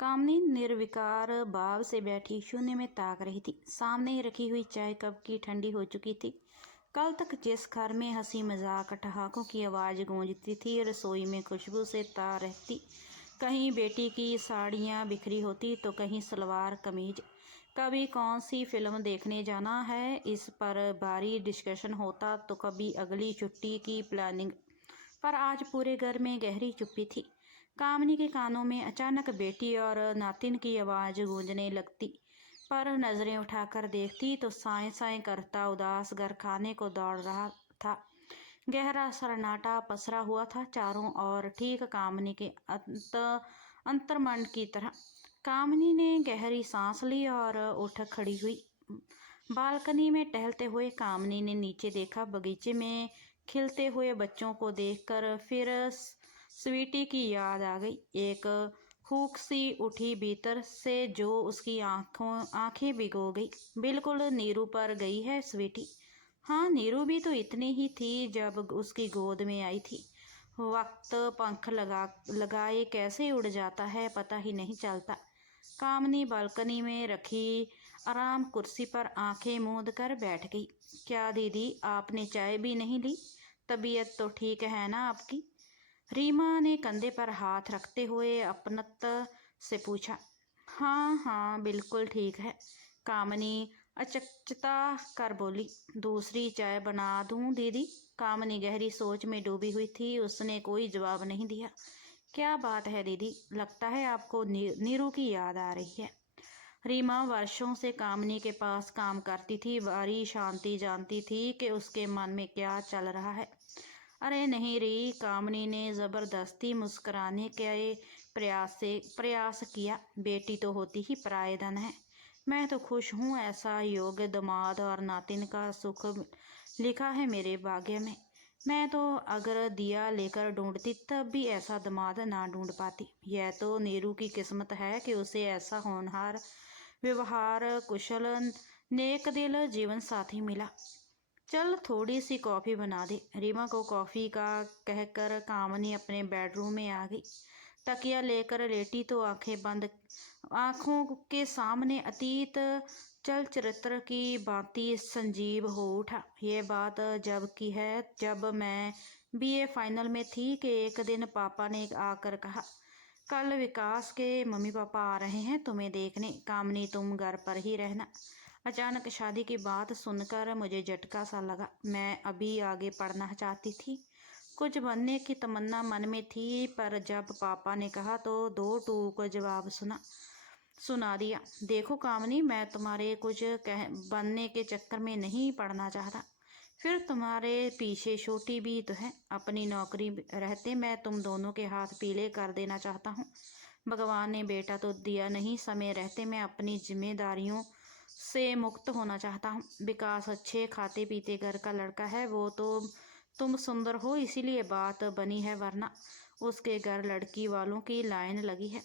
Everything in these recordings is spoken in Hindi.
कामनी निर्विकार भाव से बैठी शून्य में ताक रही थी। सामने ही रखी हुई चाय कब की ठंडी हो चुकी थी। कल तक जिस घर में हंसी मजाक ठहाकों की आवाज़ गूंजती थी, रसोई में खुशबू से तार रहती। कहीं बेटी की साड़ियाँ बिखरी होती तो कहीं सलवार कमीज। कभी कौन सी फिल्म देखने जाना है इस पर भारी डिस्कशन होता तो कभी अगली छुट्टी की प्लानिंग। पर आज पूरे घर में गहरी चुप्पी थी। कामनी के कानों में अचानक बेटी और नातिन की आवाज़ गूंजने लगती, पर नज़रें उठाकर देखती तो साएं साएं करता उदास घर खाने को दौड़ रहा था। गहरा सन्नाटा पसरा हुआ था चारों ओर, ठीक कामनी के अंतर्मन की तरह। कामनी ने गहरी सांस ली और उठ खड़ी हुई। बालकनी में टहलते हुए कामनी ने नीचे देखा। बगीचे में खिलते हुए बच्चों को देखकर फिर स्वीटी की याद आ गई। एक हुक सी उठी भीतर से जो उसकी आंखें भिगो गई। बिल्कुल नीरू पर गई है स्वीटी। हाँ, नीरू भी तो इतनी ही थी जब उसकी गोद में आई थी। वक्त पंख लगाए कैसे उड़ जाता है पता ही नहीं चलता। कामनी बालकनी में रखी आराम कुर्सी पर आंखें मूंद कर बैठ गई। क्या दीदी, आपने चाय भी नहीं ली? तबीयत तो ठीक है ना आपकी? रीमा ने कंधे पर हाथ रखते हुए अपनत्त से पूछा। हाँ हाँ, बिल्कुल ठीक है, कामनी अचकचता कर बोली। दूसरी चाय बना दूं दीदी? कामनी गहरी सोच में डूबी हुई थी। उसने कोई जवाब नहीं दिया। क्या बात है दीदी, लगता है आपको नीरू की याद आ रही है। रीमा वर्षों से कामनी के पास काम करती थी, बड़ी शांति जानती थी कि उसके मन में क्या चल रहा है। अरे नहीं री, कामनी ने ज़बरदस्ती मुस्कराने के प्रयास किया। बेटी तो होती ही परायधन है। मैं तो खुश हूँ, ऐसा योग्य दामाद और नातिन का सुख लिखा है मेरे भाग्य में। मैं तो अगर दिया लेकर ढूंढती तब भी ऐसा दामाद ना ढूंढ पाती। यह तो नीरू की किस्मत है कि उसे ऐसा होनहार, व्यवहार कुशल, नेक दिल जीवन साथी मिला। चल थोड़ी सी कॉफ़ी बना दे। रीमा को कॉफ़ी का कहकर कामनी अपने बेडरूम में आ गई। तकिया लेकर लेटी तो आंखों के सामने अतीत चलचित्र की भांति संजीव हो उठा। ये बात जब की है जब मैं बीए फाइनल में थी कि एक दिन पापा ने आकर कहा, कल विकास के मम्मी पापा आ रहे हैं तुम्हें देखने, कामनी तुम घर पर ही रहना। अचानक शादी की बात सुनकर मुझे झटका सा लगा। मैं अभी आगे पढ़ना चाहती थी, कुछ बनने की तमन्ना मन में थी, पर जब पापा ने कहा तो दो टूक जवाब सुना दिया। देखो कामनी, मैं तुम्हारे कुछ बनने के चक्कर में नहीं पड़ना चाहता। फिर तुम्हारे पीछे छोटी भी तो है। अपनी नौकरी रहते मैं तुम दोनों के हाथ पीले कर देना चाहता हूँ। भगवान ने बेटा तो दिया नहीं, समय रहते मैं अपनी जिम्मेदारियों से मुक्त होना चाहता हूँ। विकास अच्छे खाते पीते घर का लड़का है, वो तो तुम सुंदर हो इसीलिए बात बनी है, वरना उसके घर लड़की वालों की लाइन लगी है।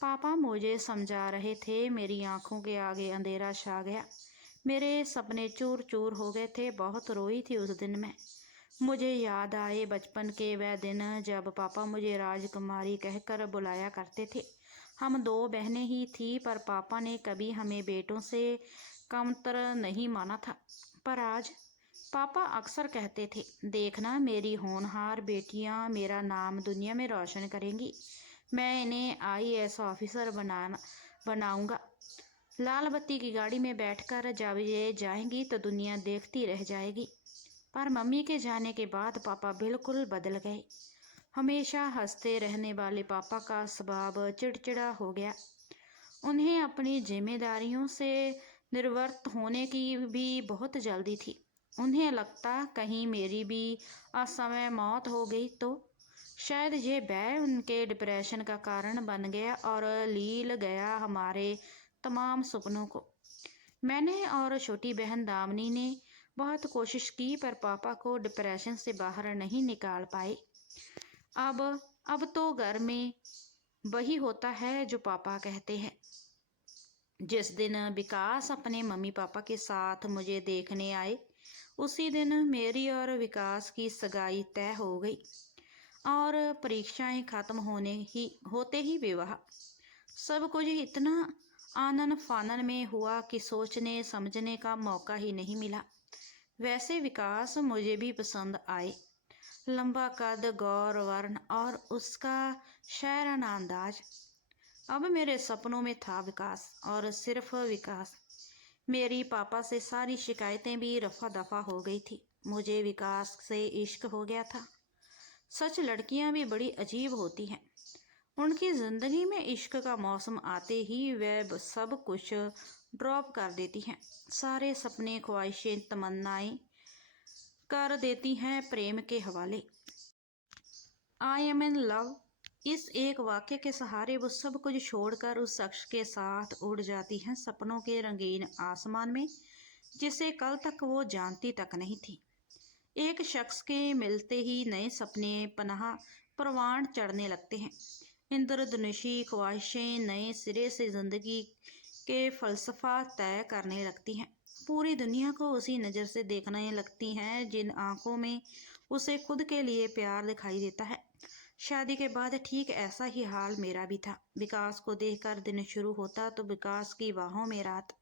पापा मुझे समझा रहे थे, मेरी आंखों के आगे अंधेरा छा गया। मेरे सपने चूर चूर हो गए थे। बहुत रोई थी उस दिन मैं। मुझे याद आए बचपन के वह दिन जब पापा मुझे राजकुमारी कहकर बुलाया करते थे। हम दो बहनें ही थी, पर पापा ने कभी हमें बेटों से कमतर नहीं माना था। पर आज पापा अक्सर कहते थे, देखना मेरी होनहार बेटियां मेरा नाम दुनिया में रोशन करेंगी। मैं इन्हें आईएएस ऑफिसर बनाऊंगा। लाल बत्ती की गाड़ी में बैठकर जब ये जाएंगी तो दुनिया देखती रह जाएगी। पर मम्मी के जाने के बाद पापा बिल्कुल बदल गए। हमेशा हंसते रहने वाले पापा का स्वभाव चिड़चिड़ा हो गया। उन्हें अपनी जिम्मेदारियों से निर्वृत्त होने की भी बहुत जल्दी थी। उन्हें लगता कहीं मेरी भी असमय मौत हो गई तो शायद ये भय उनके डिप्रेशन का कारण बन गया और लील गया हमारे तमाम सपनों को। मैंने और छोटी बहन दामिनी ने बहुत कोशिश की, पर पापा को डिप्रेशन से बाहर नहीं निकाल पाए। अब तो घर में वही होता है जो पापा कहते हैं। जिस दिन विकास अपने मम्मी पापा के साथ मुझे देखने आए, उसी दिन मेरी और विकास की सगाई तय हो गई और परीक्षाएं खत्म होते ही विवाह। सब कुछ इतना आनन फानन में हुआ कि सोचने समझने का मौका ही नहीं मिला। वैसे विकास मुझे भी पसंद आए। लंबा कद, गौर वर्ण और उसका शायराना अंदाज। अब मेरे सपनों में था विकास, और सिर्फ विकास। मेरी पापा से सारी शिकायतें भी रफा दफा हो गई थी। मुझे विकास से इश्क हो गया था। सच लड़कियां भी बड़ी अजीब होती हैं। उनकी ज़िंदगी में इश्क का मौसम आते ही वह सब कुछ ड्रॉप कर देती हैं। सारे सपने, ख्वाहिशें, तमन्नाएं कर देती हैं प्रेम के हवाले। आई एम इन लव, इस एक वाक्य के सहारे वो सब कुछ छोड़कर उस शख्स के साथ उड़ जाती हैं सपनों के रंगीन आसमान में, जिसे कल तक वो जानती तक नहीं थी। एक शख्स के मिलते ही नए सपने पनाह परवान चढ़ने लगते हैं। इंद्रधनुषी ख्वाहिशें नए सिरे से जिंदगी के फलसफा तय करने लगती हैं। पूरी दुनिया को उसी नज़र से देखने लगती हैं जिन आंखों में उसे खुद के लिए प्यार दिखाई देता है। शादी के बाद ठीक ऐसा ही हाल मेरा भी था। विकास को देखकर दिन शुरू होता तो विकास की बाहों में रात।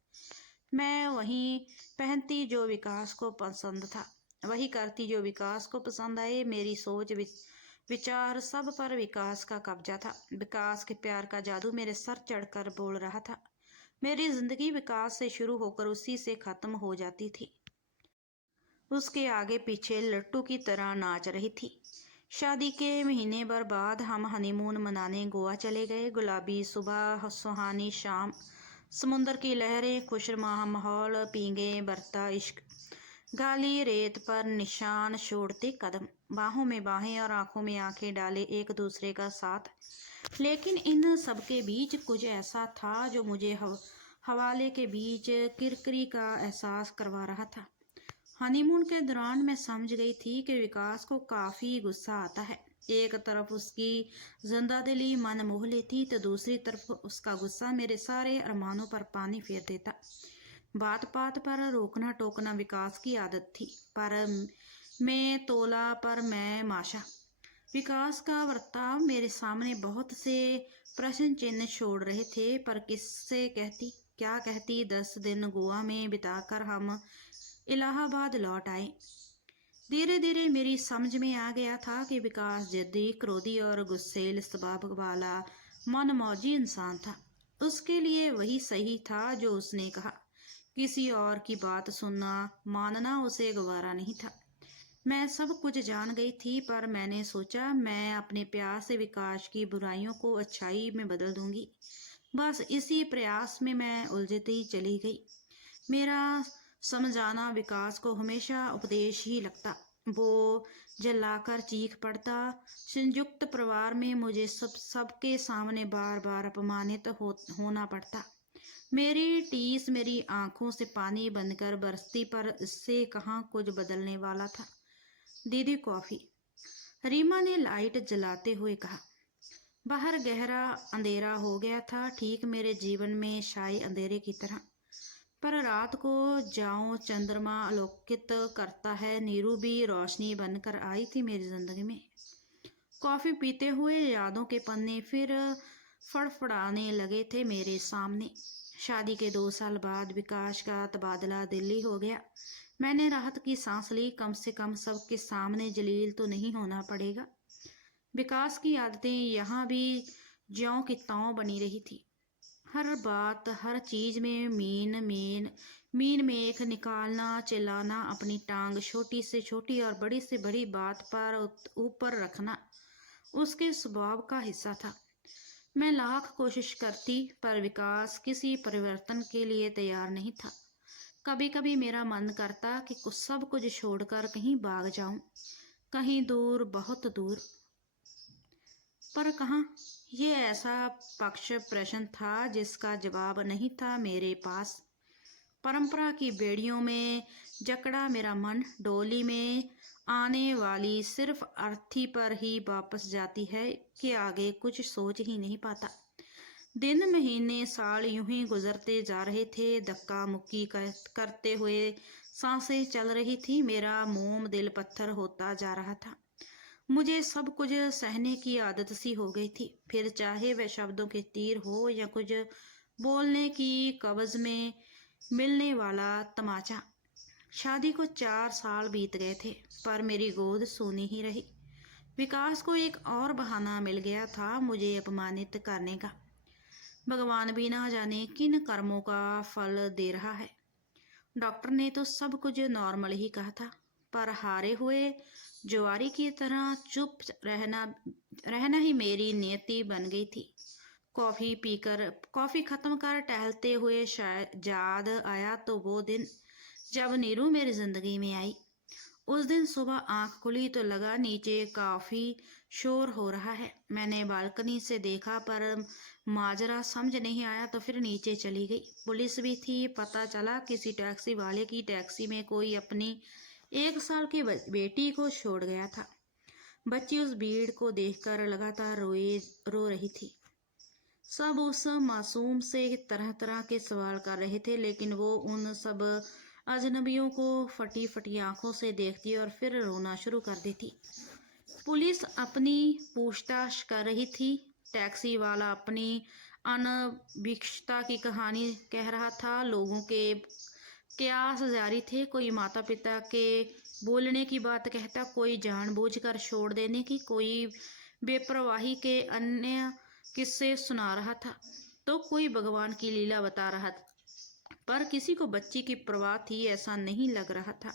मैं वही पहनती जो विकास को पसंद था, वही करती जो विकास को पसंद आए। मेरी सोच विचार सब पर विकास का कब्जा था। विकास के प्यार का जादू मेरे सर चढ़कर बोल रहा था। मेरी जिंदगी विकास से शुरू होकर उसी से खत्म हो जाती थी। उसके आगे पीछे लट्टू की तरह नाच रही थी। शादी के महीने भर बाद हम हनीमून मनाने गोवा चले गए। गुलाबी सुबह, सुहानी शाम, समुंदर की लहरें, खुशनुमा माहौल, पींगे बरता इश्क। गाली रेत पर निशान छोड़ते कदम, बाहों में बाहें और आंखों में आंखें डाले एक दूसरे का साथ। लेकिन इन सबके बीच कुछ ऐसा था जो मुझे हवाले के बीच किरकिरी का एहसास करवा रहा था। हनीमून के दौरान मैं समझ गई थी कि विकास को काफ़ी गुस्सा आता है। एक तरफ उसकी जिंदादिली मन मोह लेती तो दूसरी तरफ उसका गुस्सा मेरे सारे अरमानों पर पानी फेर देता। बात बात पर रोकना टोकना विकास की आदत थी, पर मैं तोला पर मैं माशा। विकास का बर्ताव मेरे सामने बहुत से प्रश्न चिन्ह छोड़ रहे थे, पर किससे कहती, क्या कहती। 10 दिन गोवा में बिताकर हम इलाहाबाद लौट आए। धीरे धीरे मेरी समझ में आ गया था कि विकास जिद्दी, क्रोधी और गुस्सेल स्वभाव वाला मनमौजी इंसान था। उसके लिए वही सही था जो उसने कहा। किसी और की बात सुनना, मानना उसे गवारा नहीं था। मैं सब कुछ जान गई थी, पर मैंने सोचा मैं अपने प्यार से विकास की बुराइयों को अच्छाई में बदल दूंगी। बस इसी प्रयास में मैं उलझती चली गई। मेरा समझाना विकास को हमेशा उपदेश ही लगता। वो जलाकर चीख पड़ता। संयुक्त परिवार में मुझे सबके सामने बार बार अपमानित होना पड़ता। मेरी टीस मेरी आंखों से पानी बनकर बरसती, पर इससे कहाँ कुछ बदलने वाला था। दीदी कॉफी, रीमा ने लाइट जलाते हुए कहा। बाहर गहरा अंधेरा हो गया था, ठीक मेरे जीवन में छाए अंधेरे की तरह। पर रात को जाऊं चंद्रमा आलोकित करता है, नीरू भी रोशनी बनकर आई थी मेरी जिंदगी में। कॉफी पीते हुए यादों के पन्ने फिर फड़फड़ाने लगे थे मेरे सामने। शादी के 2 साल बाद विकास का तबादला दिल्ली हो गया। मैंने राहत की सांस ली। कम से कम सबके सामने जलील तो नहीं होना पड़ेगा। विकास की आदतें यहाँ भी ज्यों की त्यों बनी रही थी। हर बात, हर चीज में मीन मेख निकालना, चिल्लाना, अपनी टांग छोटी से छोटी और बड़ी से बड़ी बात पर ऊपर रखना उसके स्वभाव का हिस्सा था। मैं लाख कोशिश करती, पर विकास किसी परिवर्तन के लिए तैयार नहीं था। कभी कभी मेरा मन करता कि सब कुछ छोड़कर कहीं भाग जाऊं, कहीं दूर, बहुत दूर। पर कहाँ? ये ऐसा पक्ष प्रश्न था जिसका जवाब नहीं था मेरे पास। परंपरा की बेड़ियों में जकड़ा मेरा मन डोली में आने वाली सिर्फ अर्थी पर ही वापस जाती है कि आगे कुछ सोच ही नहीं पाता। दिन, महीने, साल यूं ही गुजरते जा रहे थे। धक्का मुक्की करते हुए सांसें चल रही थी। मेरा मोम दिल पत्थर होता जा रहा था। मुझे सब कुछ सहने की आदत सी हो गई थी, फिर चाहे वह शब्दों के तीर हो या कुछ बोलने की कब्ज में मिलने वाला तमाचा। शादी को 4 साल बीत गए थे, पर मेरी गोद सोनी ही रही। विकास को एक और बहाना मिल गया था मुझे अपमानित करने का। भगवान भी ना जाने किन कर्मों का फल दे रहा है। डॉक्टर ने तो सब कुछ नॉर्मल ही कहा था, पर हारे हुए जुआरी की तरह चुप रहना ही मेरी नियति बन गई थी। कॉफी खत्म कर टहलते हुए शायद याद आया तो वो दिन जब नीरू मेरी जिंदगी में आई। उस दिन सुबह आंख खुली तो लगा नीचे काफी शोर हो रहा है। मैंने बालकनी से देखा, पर माजरा समझ नहीं आया तो फिर नीचे चली गई। पुलिस भी थी। पता चला किसी टैक्सी वाले की टैक्सी में कोई अपनी 1 साल की बेटी को छोड़ गया था। बच्ची उस भीड़ को देखकर लगातार रो रही थी। सब उस मासूम से तरह तरह के सवाल कर रहे थे, लेकिन वो उन सब अजनबियों को फटी फटी आंखों से देखती और फिर रोना शुरू कर देती। पुलिस अपनी पूछताछ कर रही थी। टैक्सी वाला अपनी अनभिक्षता की कहानी कह रहा था। लोगों के कयास जारी थे। कोई माता पिता के बोलने की बात कहता, कोई जानबूझकर छोड़ देने की, कोई बेपरवाही के अन्य किस्से सुना रहा था, तो कोई भगवान की लीला बता रहा था। पर किसी को बच्ची की परवाह थी ऐसा नहीं लग रहा था।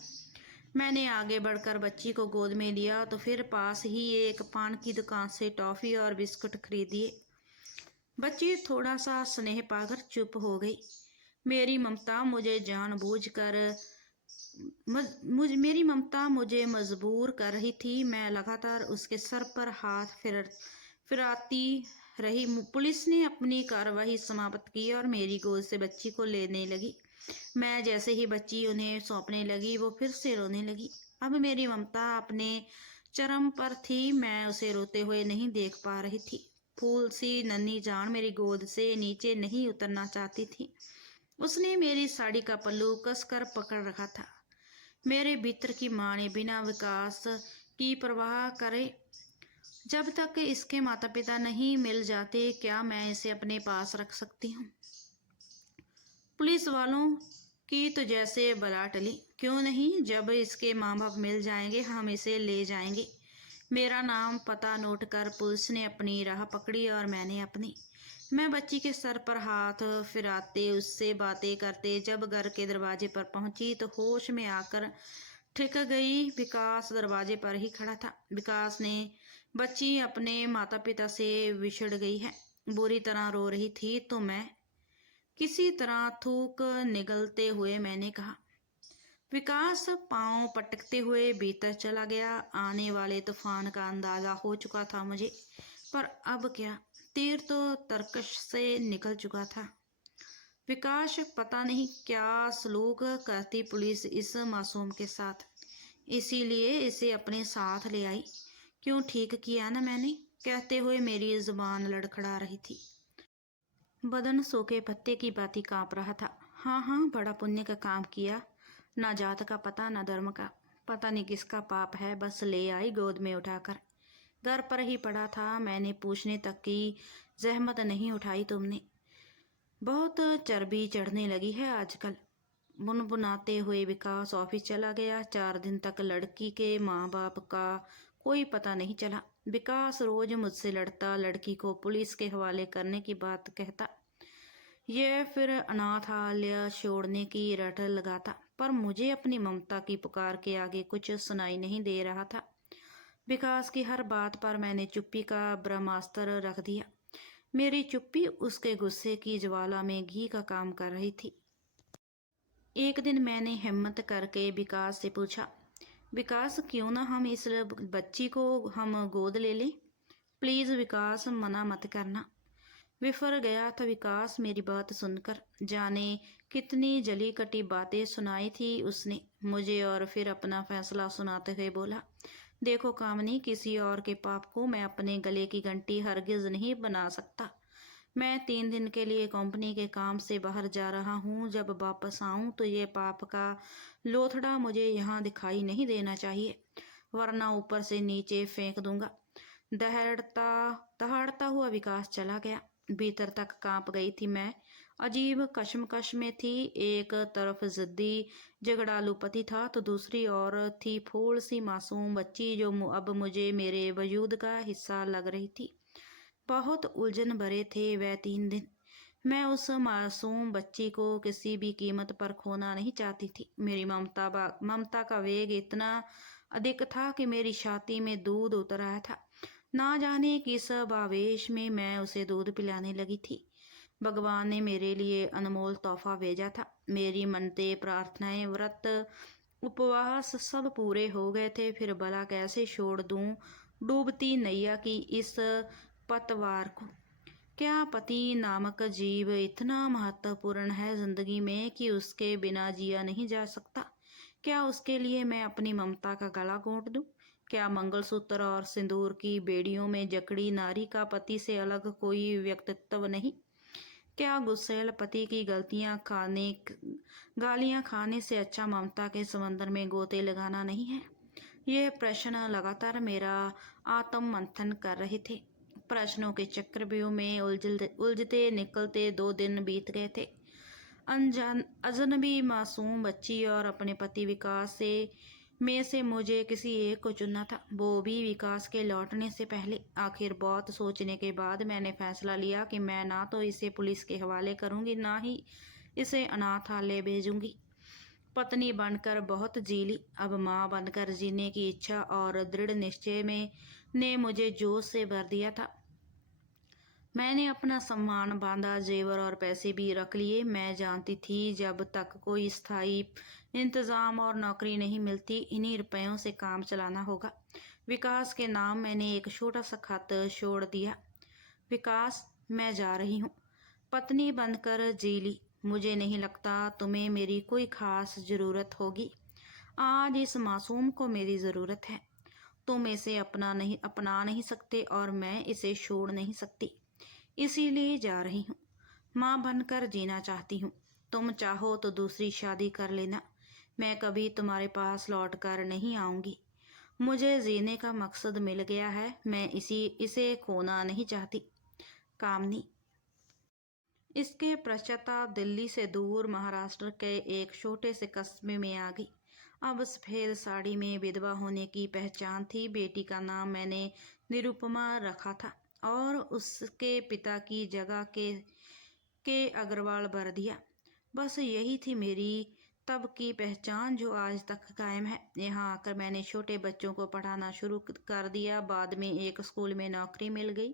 मैंने आगे बढ़कर बच्ची को गोद में लिया तो फिर पास ही एक पान की दुकान से टॉफी और बिस्कुट खरीदिए। बच्ची थोड़ा सा स्नेह पाकर चुप हो गई। मेरी ममता मुझे मजबूर कर रही थी। मैं लगातार उसके सर पर हाथ फिराती रही। पुलिस ने अपनी कार्रवाई समाप्त की और मेरी गोद से बच्ची को लेने लगी। मैं जैसे ही बच्ची उन्हें सौंपने लगी, वो फिर से रोने लगी। अब मेरी ममता अपने चरम पर थी। मैं उसे रोते हुए नहीं देख पा रही थी। फूल सी नन्ही जान मेरी गोद से नीचे नहीं उतरना चाहती थी। उसने मेरी साड़ी का पल्लू कसकर पकड़ रखा था। मेरे भीतर की माँ ने बिना विकास की परवाह करे जब तक इसके माता पिता नहीं मिल जाते, क्या मैं इसे अपने पास रख सकती हूँ? पुलिस वालों की तो जैसे बला टली। क्यों नहीं, जब इसके माँ बाप मिल जाएंगे हम इसे ले जाएंगे। मेरा नाम पता नोट कर पुलिस ने अपनी राह पकड़ी और मैंने अपनी। मैं बच्ची के सर पर हाथ फिराते उससे बातें करते जब घर के दरवाजे पर पहुंची तो होश में आकर ठिक गई। विकास दरवाजे पर ही खड़ा था। विकास ने बच्ची अपने माता पिता से बिछड़ गई है, बुरी तरह रो रही थी। तो मैं किसी तरह थूक निगलते हुए मैंने कहा। विकास पांव पटकते हुए भीतर चला गया। आने वाले तूफान का अंदाजा हो चुका था मुझे, पर अब क्या, तीर तो तरकश से निकल चुका था। विकास पता नहीं क्या सलूक करती पुलिस इस मासूम के साथ, इसीलिए इसे अपने साथ ले आई। क्यों ठीक किया ना मैंने, कहते हुए मेरी जुबान लड़खड़ा रही थी। बदन सूखे पत्ते की भांति कांप रहा था। हाँ, बड़ा पुण्य का काम किया। ना जात का पता, ना धर्म का, पता नहीं किसका पाप है, बस ले आई गोद में उठाकर। घर पर ही पड़ा था, मैंने पूछने तक की जहमत नहीं उठाई तुमने। बहुत चर्बी चढ़ने लगी है आजकल। बुनबुनाते हुए विकास ऑफिस चला गया। 4 दिन तक लड़की के माँ बाप का कोई पता नहीं चला। विकास रोज मुझसे लड़ता, लड़की को पुलिस के हवाले करने की बात कहता, यह फिर अनाथालय छोड़ने की रट लगाता, पर मुझे अपनी ममता की पुकार के आगे कुछ सुनाई नहीं दे रहा था। विकास की हर बात पर मैंने चुप्पी का ब्रह्मास्त्र रख दिया। मेरी चुप्पी उसके गुस्से की ज्वाला में घी का काम कर रही थी। एक दिन मैंने हिम्मत करके विकास से पूछा, विकास क्यों ना हम इस बच्ची को हम गोद ले लें? प्लीज़ विकास, मना मत करना। विफर गया था विकास मेरी बात सुनकर। जाने कितनी जली कटी बातें सुनाई थी उसने मुझे, और फिर अपना फैसला सुनाते हुए बोला, देखो कामनी, किसी और के पाप को मैं अपने गले की घंटी हरगिज नहीं बना सकता। मैं 3 दिन के लिए कंपनी के काम से बाहर जा रहा हूँ। जब वापस आऊँ तो ये पाप का लोथड़ा मुझे यहाँ दिखाई नहीं देना चाहिए। वरना ऊपर से नीचे फेंक दूंगा। दहाड़ता दहाड़ता हुआ विकास चला गया। भीतर तक कांप गई थी मैं। अजीब कशमकश में थी। एक तरफ जिद्दी झगड़ालू पति था तो दूसरी ओर थी फूल सी मासूम बच्ची जो अब मुझे मेरे वजूद का हिस्सा लग रही थी। बहुत उलझन भरे थे वह 3 दिन। मैं उस मासूम बच्ची को किसी भी कीमत पर खोना नहीं चाहती थी। मेरी ममता का वेग इतना अधिक था कि मेरी छाती में दूध उतर आया था। ना जाने किस आवेश में मैं उसे दूध पिलाने लगी थी। भगवान ने मेरे लिए अनमोल तोहफा भेजा था। मेरी मनते, प्रार्थनाएं, व्रत, उपवास सब पूरे हो गए थे। फिर भला कैसे छोड़ दूं डूबती नैया की इस पतवार को। क्या पति नामक जीव इतना महत्वपूर्ण है जिंदगी में कि उसके बिना जिया नहीं जा सकता? क्या उसके लिए मैं अपनी ममता का गला घोंट दूं? क्या मंगलसूत्र और सिंदूर की बेड़ियों में जकड़ी नारी का पति से अलग कोई व्यक्तित्व नहीं? क्या गुस्सैल पति की गालियां खाने से अच्छा ममता के समंदर में गोते लगाना नहीं है? यह प्रश्न लगातार मेरा आत्म मंथन कर रहे थे। प्रश्नों के चक्रव्यूह में उलझते निकलते 2 दिन बीत गए थे। अजनबी मासूम बच्ची और अपने पति विकास में से मुझे किसी एक को चुनना था, वो भी विकास के लौटने से पहले। आखिर बहुत सोचने के बाद मैंने फैसला लिया कि मैं ना तो इसे पुलिस के हवाले करूंगी, ना ही इसे अनाथालय भेजूंगी। पत्नी बनकर बहुत जी ली, अब माँ बनकर जीने की इच्छा और दृढ़ निश्चय ने मुझे जोश से भर दिया था। मैंने अपना सम्मान बांधा, जेवर और पैसे भी रख लिए। मैं जानती थी जब तक कोई स्थायी इंतजाम और नौकरी नहीं मिलती, इन्हीं रुपयों से काम चलाना होगा। विकास के नाम मैंने एक छोटा सा खत छोड़ दिया। विकास, मैं जा रही हूँ। पत्नी बनकर जी ली। मुझे नहीं लगता तुम्हें मेरी कोई खास ज़रूरत होगी। आज इस मासूम को मेरी ज़रूरत है। तुम इसे अपना नहीं सकते और मैं इसे छोड़ नहीं सकती, इसीलिए जा रही हूँ। माँ बनकर जीना चाहती हूँ। तुम चाहो तो दूसरी शादी कर लेना। मैं कभी तुम्हारे पास लौट कर नहीं आऊँगी। मुझे जीने का मकसद मिल गया है। मैं इसे खोना नहीं चाहती। कामनी। इसके पश्चाताप दिल्ली से दूर महाराष्ट्र के एक छोटे से कस्बे में आ गई। अब सफेद साड़ी में विधवा होने की पहचान थी। बेटी का नाम मैंने निरुपमा रखा था और उसके पिता की जगह के अग्रवाल भर दिया। बस यही थी मेरी तब की पहचान जो आज तक कायम है। यहाँ आकर मैंने छोटे बच्चों को पढ़ाना शुरू कर दिया। बाद में एक स्कूल में नौकरी मिल गई।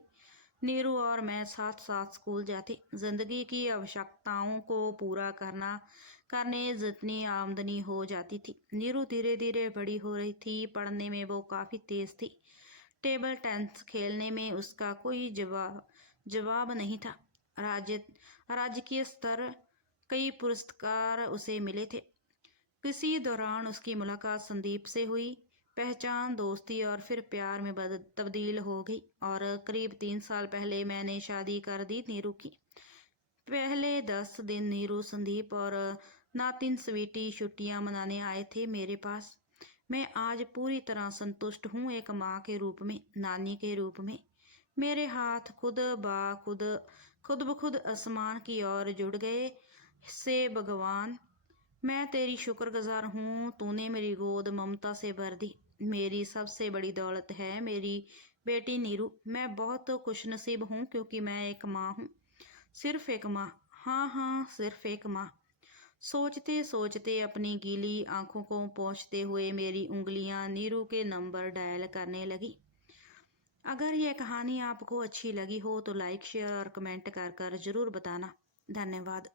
नीरू और मैं साथ साथ स्कूल जाते। जिंदगी की आवश्यकताओं को पूरा करने जितनी आमदनी हो जाती थी। नीरू धीरे धीरे बड़ी हो रही थी। पढ़ने में वो काफ़ी तेज थी। टेबल टेनिस खेलने में उसका कोई जवाब नहीं था। राजकीय स्तर कई पुरस्कार उसे मिले थे। किसी दौरान उसकी मुलाकात संदीप से हुई। पहचान, दोस्ती और फिर प्यार में तब्दील हो गई और करीब 3 साल पहले मैंने शादी कर दी नीरू की। पहले 10 दिन नीरू, संदीप और नातिन स्वीटी छुट्टियां मनाने आए थे मेरे पास। मैं आज पूरी तरह संतुष्ट हूँ, एक माँ के रूप में, नानी के रूप में। मेरे हाथ खुद ब खुद आसमान की ओर जुड़ गए। से भगवान, मैं तेरी शुक्रगुजार हूँ। तूने मेरी गोद ममता से भर दी। मेरी सबसे बड़ी दौलत है मेरी बेटी नीरू। मैं बहुत खुशनसीब हूँ क्योंकि मैं एक माँ हूँ। सिर्फ एक माँ। हाँ, सिर्फ एक माँ। सोचते सोचते अपनी गीली आंखों को पोंछते हुए मेरी उंगलियां नीरू के नंबर डायल करने लगी। अगर यह कहानी आपको अच्छी लगी हो तो लाइक, शेयर और कमेंट कर ज़रूर बताना। धन्यवाद।